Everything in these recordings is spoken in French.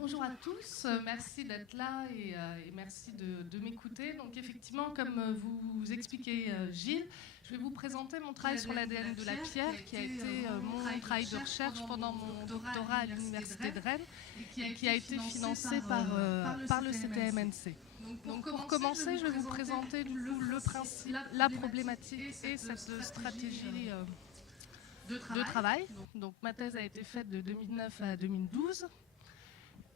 Bonjour à tous, merci d'être là et merci de m'écouter. Donc effectivement, comme vous expliquez Gilles, je vais vous présenter mon travail sur l'ADN de la pierre, qui a été mon travail de recherche pendant mon doctorat à l'Université de Rennes et qui a été financé par le CTMNC. Donc pour commencer, je vais vous présenter le principe, la problématique et cette stratégie de travail. Donc ma thèse a été faite de 2009 à 2012.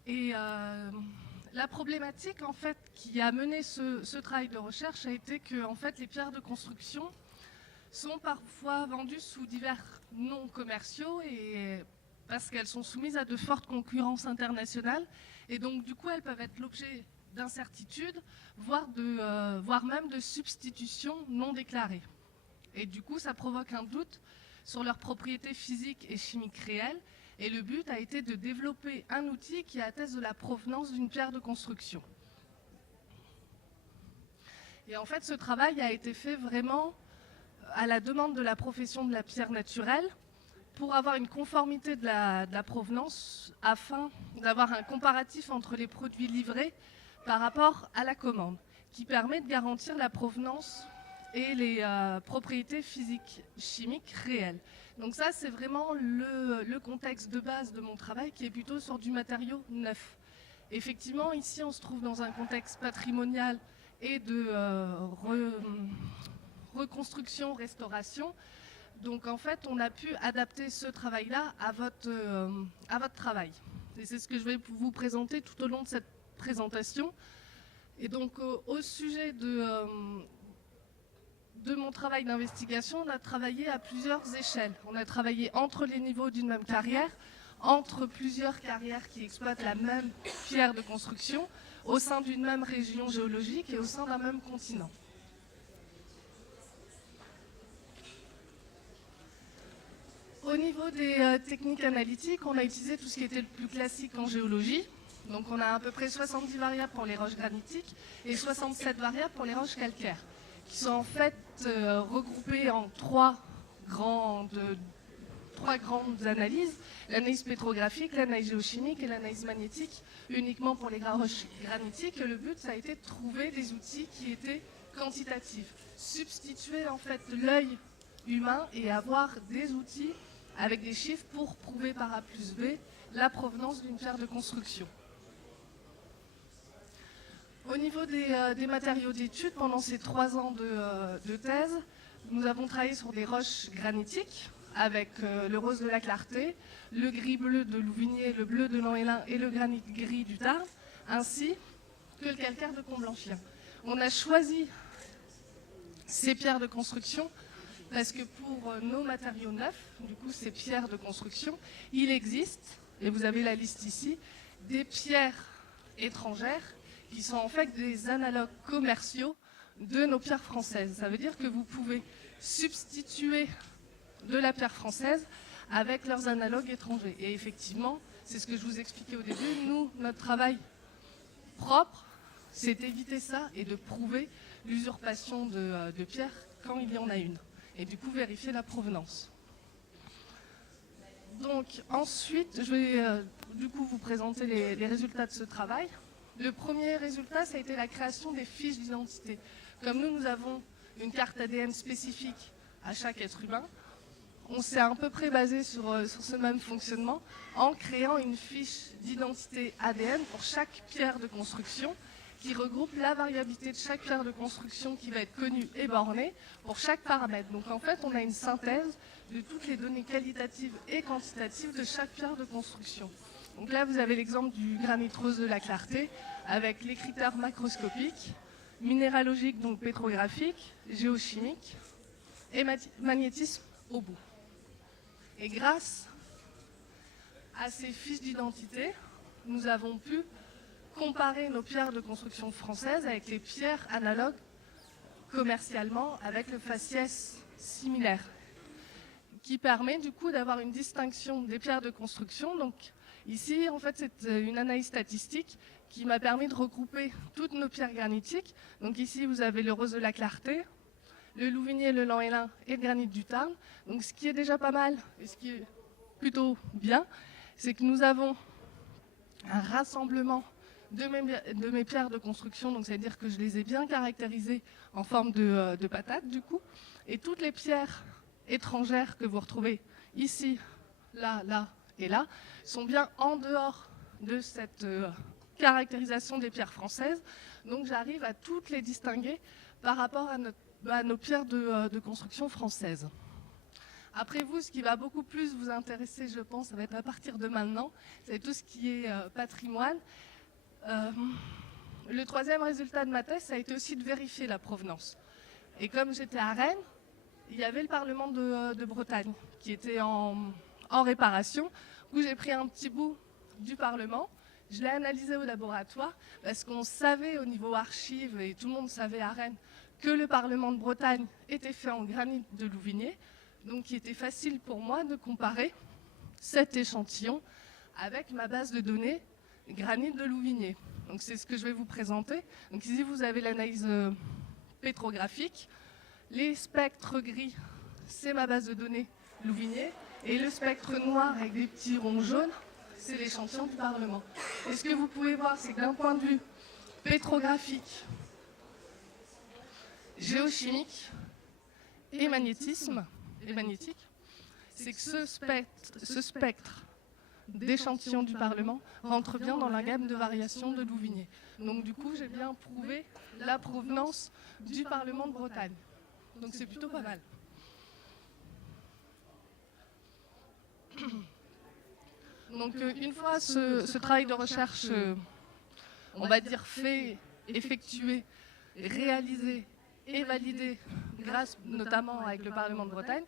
Et la problématique en fait, qui a mené ce travail de recherche a été que en fait, les pierres de construction sont parfois vendues sous divers noms commerciaux et parce qu'elles sont soumises à de fortes concurrences internationales. Et donc du coup, elles peuvent être l'objet d'incertitudes, voire même de substitutions non déclarées. Et du coup, ça provoque un doute sur leurs propriétés physiques et chimiques réelles. Et le but a été de développer un outil qui atteste de la provenance d'une pierre de construction. Et en fait, ce travail a été fait vraiment à la demande de la profession de la pierre naturelle pour avoir une conformité de la provenance afin d'avoir un comparatif entre les produits livrés par rapport à la commande, qui permet de garantir la provenance et les propriétés physiques, chimiques réelles. Donc ça, c'est vraiment le contexte de base de mon travail qui est plutôt sur du matériau neuf. Effectivement, ici, on se trouve dans un contexte patrimonial et de reconstruction, restauration. Donc en fait, on a pu adapter ce travail-là à votre travail. Et c'est ce que je vais vous présenter tout au long de cette présentation. Et donc au sujet de mon travail d'investigation, on a travaillé à plusieurs échelles. On a travaillé entre les niveaux d'une même carrière, entre plusieurs carrières qui exploitent la même pierre de construction, au sein d'une même région géologique et au sein d'un même continent. Au niveau des techniques analytiques, on a utilisé tout ce qui était le plus classique en géologie. Donc on a à peu près 70 variables pour les roches granitiques et 67 variables pour les roches calcaires, qui sont en fait regroupées en trois grandes analyses, l'analyse pétrographique, l'analyse géochimique et l'analyse magnétique, uniquement pour les roches granitiques. Et le but, ça a été de trouver des outils qui étaient quantitatifs, substituer en fait l'œil humain et avoir des outils avec des chiffres pour prouver par A plus B la provenance d'une pierre de construction. Au niveau des matériaux d'étude, pendant ces 3 ans de thèse, nous avons travaillé sur des roches granitiques avec le rose de la Clarté, le gris-bleu de Louvigné, le bleu de l'Anhélin et le granit gris du Tarn, ainsi que le calcaire de Comblanchien. On a choisi ces pierres de construction parce que pour nos matériaux neufs, du coup ces pierres de construction, il existe, et vous avez la liste ici, des pierres étrangères qui sont en fait des analogues commerciaux de nos pierres françaises. Ça veut dire que vous pouvez substituer de la pierre française avec leurs analogues étrangers. Et effectivement, c'est ce que je vous expliquais au début, nous, notre travail propre, c'est d'éviter ça et de prouver l'usurpation de pierres quand il y en a une. Et du coup, vérifier la provenance. Donc ensuite, je vais du coup vous présenter les résultats de ce travail. Le premier résultat, ça a été la création des fiches d'identité. Comme nous avons une carte ADN spécifique à chaque être humain, on s'est à peu près basé sur ce même fonctionnement en créant une fiche d'identité ADN pour chaque pierre de construction qui regroupe la variabilité de chaque pierre de construction qui va être connue et bornée pour chaque paramètre. Donc en fait, on a une synthèse de toutes les données qualitatives et quantitatives de chaque pierre de construction. Donc là, vous avez l'exemple du granit rose de la Clarté avec les critères macroscopiques, minéralogiques, donc pétrographiques, géochimiques et magnétisme au bout. Et grâce à ces fiches d'identité, nous avons pu comparer nos pierres de construction françaises avec les pierres analogues commercialement avec le faciès similaire, qui permet du coup d'avoir une distinction des pierres de construction. Donc ici, en fait, c'est une analyse statistique qui m'a permis de regrouper toutes nos pierres granitiques. Donc ici, vous avez le rose de la Clarté, le Louvigné, le Lanhélin et le granit du Tarn. Donc ce qui est déjà pas mal, et ce qui est plutôt bien, c'est que nous avons un rassemblement de mes pierres de construction, donc c'est-à-dire que je les ai bien caractérisées en forme de patate du coup, et toutes les pierres étrangères que vous retrouvez ici, là, là et là, sont bien en dehors de cette caractérisation des pierres françaises, donc j'arrive à toutes les distinguer par rapport à nos pierres de construction françaises. Après vous, ce qui va beaucoup plus vous intéresser, je pense, ça va être à partir de maintenant, c'est tout ce qui est patrimoine. Le troisième résultat de ma thèse, ça a été aussi de vérifier la provenance. Et comme j'étais à Rennes, il y avait le Parlement de Bretagne qui était en réparation, où j'ai pris un petit bout du Parlement, je l'ai analysé au laboratoire, parce qu'on savait au niveau archives, et tout le monde savait à Rennes, que le Parlement de Bretagne était fait en granit de Louvigné, donc il était facile pour moi de comparer cet échantillon avec ma base de données granit de Louvigné. Donc c'est ce que je vais vous présenter. Donc ici vous avez l'analyse pétrographique. Les spectres gris, c'est ma base de données Louvigné. Et le spectre noir avec des petits ronds jaunes, c'est l'échantillon du Parlement. Et ce que vous pouvez voir, c'est que d'un point de vue pétrographique, géochimique et magnétique, c'est que ce spectre d'échantillons du Parlement rentre bien dans la gamme de variations de Louvigné. Donc du coup, j'ai bien prouvé la provenance du Parlement de Bretagne. Donc c'est plutôt pas mal. Donc une fois ce travail de recherche, on va dire fait, effectué, réalisé et validé, grâce notamment avec le Parlement de Bretagne,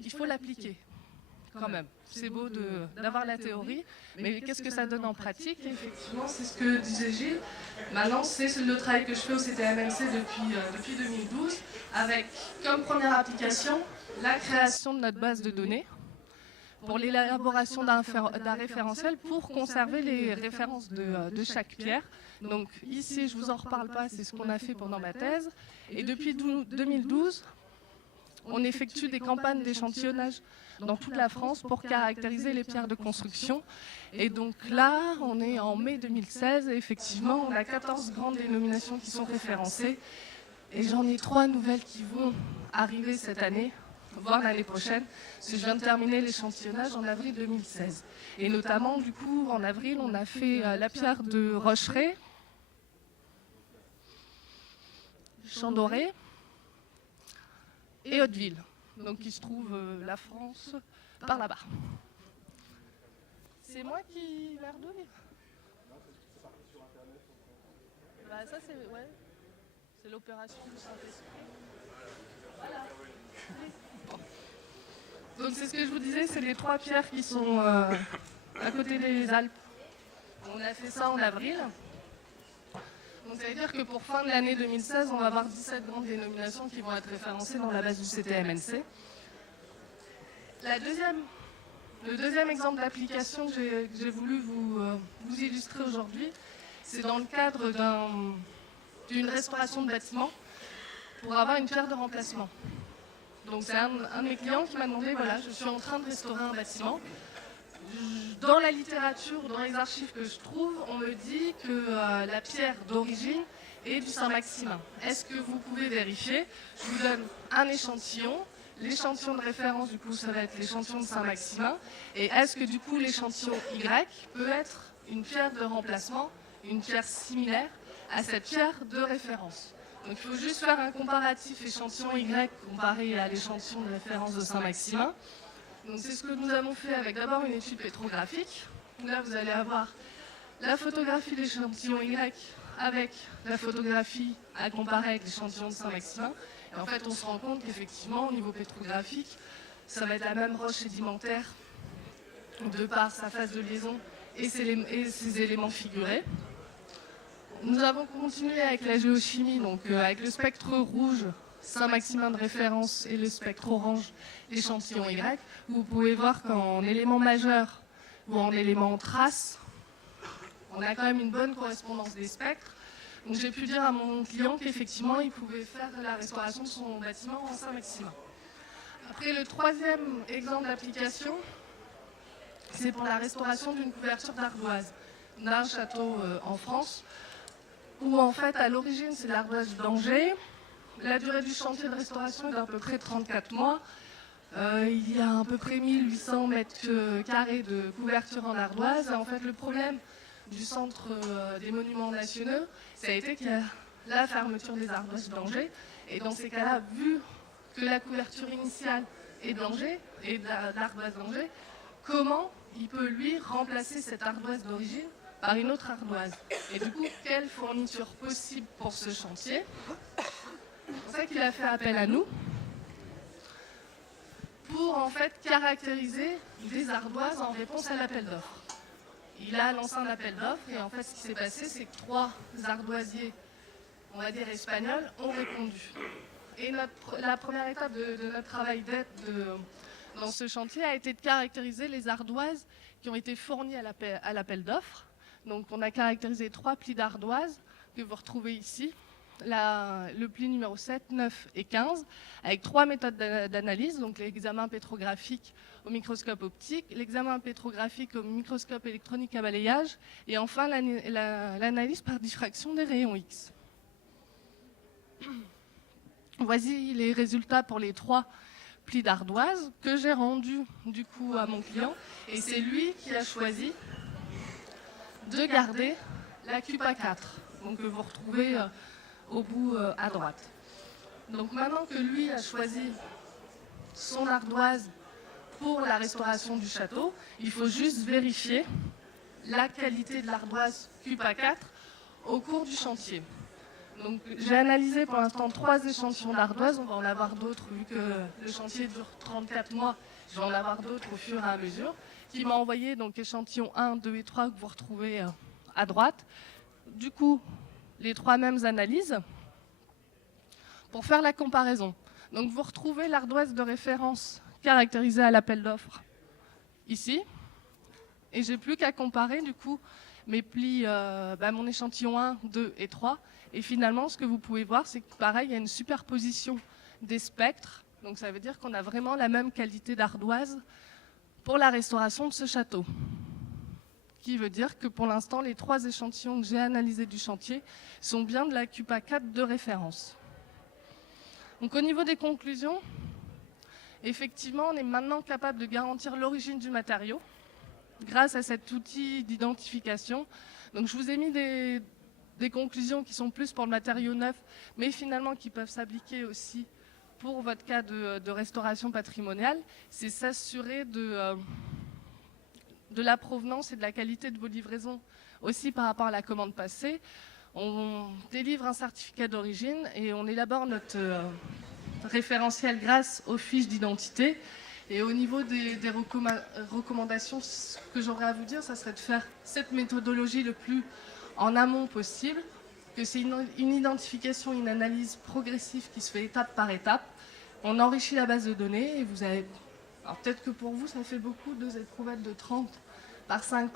il faut l'appliquer. Quand même, c'est beau d'avoir la théorie, mais qu'est-ce que ça donne en pratique? Effectivement, c'est ce que disait Gilles. Maintenant, c'est le travail que je fais au CTMNC depuis 2012, avec comme première application la création de notre base de données pour l'élaboration d'un référentiel pour conserver les références de chaque pierre. Donc ici, je ne vous en reparle pas, c'est ce qu'on a fait pendant ma thèse. Et depuis 2012, on effectue des campagnes d'échantillonnage dans toute la France pour caractériser les pierres de construction. Et donc là, on est en mai 2016 et effectivement, on a 14 grandes dénominations qui sont référencées. Et j'en ai 3 nouvelles qui vont arriver cette année, voire l'année prochaine, parce que je viens de terminer l'échantillonnage en avril 2016. Et notamment, du coup, en avril, on a fait la pierre de Rocheret, Champ-Doré et Hauteville. Donc il se trouve la France par là-bas. C'est moi qui merdouille. Bah ça c'est l'opération du Saint-Esprit. Voilà. Bon. Donc c'est ce que je vous disais, c'est les 3 pierres qui sont à côté des Alpes. On a fait ça en avril. Donc ça veut dire que pour fin de l'année 2016, on va avoir 17 grandes dénominations qui vont être référencées dans la base du CTMNC. Le deuxième exemple d'application que j'ai voulu vous illustrer aujourd'hui, c'est dans le cadre d'une restauration de bâtiment pour avoir une pierre de remplacement. Donc c'est un de mes clients qui m'a demandé, voilà, je suis en train de restaurer un bâtiment. Dans la littérature, dans les archives que je trouve, on me dit que la pierre d'origine est du Saint-Maximin. Est-ce que vous pouvez vérifier? Je vous donne un échantillon. L'échantillon de référence, du coup, ça va être l'échantillon de Saint-Maximin. Et est-ce que, du coup, l'échantillon Y peut être une pierre de remplacement, une pierre similaire à cette pierre de référence? Donc, il faut juste faire un comparatif échantillon Y comparé à l'échantillon de référence de Saint-Maximin. Donc, c'est ce que nous avons fait avec d'abord une étude pétrographique. Là, vous allez avoir la photographie de l'échantillon Y avec la photographie à comparer avec l'échantillon de Saint-Maximin. Et en fait, on se rend compte qu'effectivement, au niveau pétrographique, ça va être la même roche sédimentaire de par sa phase de liaison et ses éléments figurés. Nous avons continué avec la géochimie, donc avec le spectre rouge, Saint-Maximin de référence, et le spectre orange, l'échantillon Y. Vous pouvez voir qu'en élément majeur ou en élément trace, on a quand même une bonne correspondance des spectres. Donc j'ai pu dire à mon client qu'effectivement, il pouvait faire la restauration de son bâtiment en Saint-Maximin. Après, le troisième exemple d'application, c'est pour la restauration d'une couverture d'ardoise. d'un château en France, où en fait à l'origine c'est l'ardoise d'Angers. La durée du chantier de restauration est d'à peu près 34 mois. Il y a à peu près 1800 mètres carrés de couverture en ardoise. Et en fait, le problème du centre des monuments nationaux, ça a été qu'il y a la fermeture des ardoises d'Angers. Et dans ces cas-là, vu que la couverture initiale est d'Angers et de l'ardoise d'Angers, comment il peut lui remplacer cette ardoise d'origine par une autre ardoise? Et du coup, quelle fourniture possible pour ce chantier? C'est pour ça qu'il a fait appel à nous pour en fait caractériser des ardoises en réponse à l'appel d'offres. Il a lancé un appel d'offres et en fait ce qui s'est passé, c'est que 3 ardoisiers, on va dire espagnols, ont répondu. Et la première étape de notre travail d'aide dans ce chantier a été de caractériser les ardoises qui ont été fournies à l'appel d'offres. Donc on a caractérisé 3 plis d'ardoises que vous retrouvez ici. Le pli numéro 7, 9 et 15, avec 3 méthodes d'analyse, donc l'examen pétrographique au microscope optique, l'examen pétrographique au microscope électronique à balayage, et enfin l'analyse par diffraction des rayons X. Voici les résultats pour les 3 plis d'ardoise que j'ai rendus du coup à mon client, et c'est lui qui a choisi de garder la Cupa 4, donc que vous retrouvez au bout à droite. Donc maintenant que lui a choisi son ardoise pour la restauration du château, il faut juste vérifier la qualité de l'ardoise Cupa 4 au cours du chantier. Donc j'ai analysé pour l'instant 3 échantillons d'ardoise, on va en avoir d'autres vu que le chantier dure 34 mois, je vais en avoir d'autres au fur et à mesure, qui m'a envoyé donc échantillons 1, 2 et 3 que vous retrouvez à droite. Du coup, les 3 mêmes analyses pour faire la comparaison. Donc vous retrouvez l'ardoise de référence caractérisée à l'appel d'offres ici. Et j'ai plus qu'à comparer du coup mes plis, mon échantillon 1, 2 et 3. Et finalement, ce que vous pouvez voir, c'est que pareil, il y a une superposition des spectres. Donc ça veut dire qu'on a vraiment la même qualité d'ardoise pour la restauration de ce château. Qui veut dire que pour l'instant, les 3 échantillons que j'ai analysés du chantier sont bien de la Cupa 4 de référence. Donc au niveau des conclusions, effectivement, on est maintenant capable de garantir l'origine du matériau grâce à cet outil d'identification. Donc je vous ai mis des conclusions qui sont plus pour le matériau neuf, mais finalement qui peuvent s'appliquer aussi pour votre cas de restauration patrimoniale. C'est s'assurer de la provenance et de la qualité de vos livraisons aussi par rapport à la commande passée. On délivre un certificat d'origine et on élabore notre référentiel grâce aux fiches d'identité. Et au niveau des recommandations, ce que j'aurais à vous dire, ça serait de faire cette méthodologie le plus en amont possible, que c'est une identification, une analyse progressive qui se fait étape par étape. On enrichit la base de données et vous avez... Alors peut-être que pour vous, ça fait beaucoup, 2 éprouvettes de 30 par 5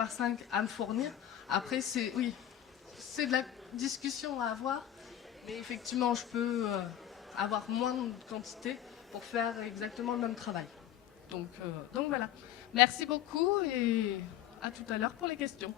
à me fournir. Après, c'est de la discussion à avoir, mais effectivement, je peux avoir moins de quantité pour faire exactement le même travail. Donc voilà. Merci beaucoup et à tout à l'heure pour les questions.